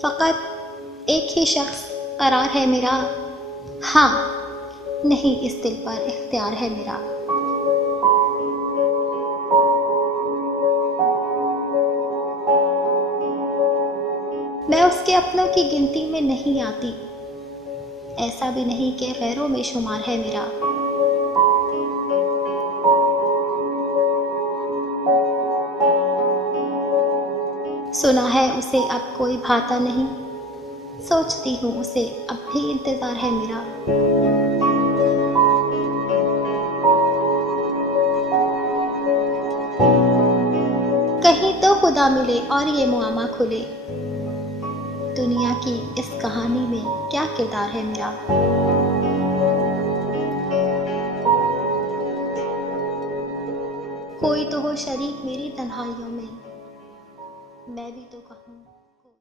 फ़कत एक ही शख्स करार है मेरा, हाँ नहीं इस दिल पर इख्तियार है मेरा। मैं उसके अपनों की गिनती में नहीं आती, ऐसा भी नहीं कि गैरों में शुमार है मेरा। सुना है उसे अब कोई भाता नहीं, सोचती हूँ उसे अब भी इंतज़ार है मेरा। कहीं तो खुदा मिले और ये मुआमा खुले, दुनिया की इस कहानी में क्या किरदार है मेरा। कोई तो हो शरीक मेरी तन्हाइयों में, मैं भी तो कहूँ।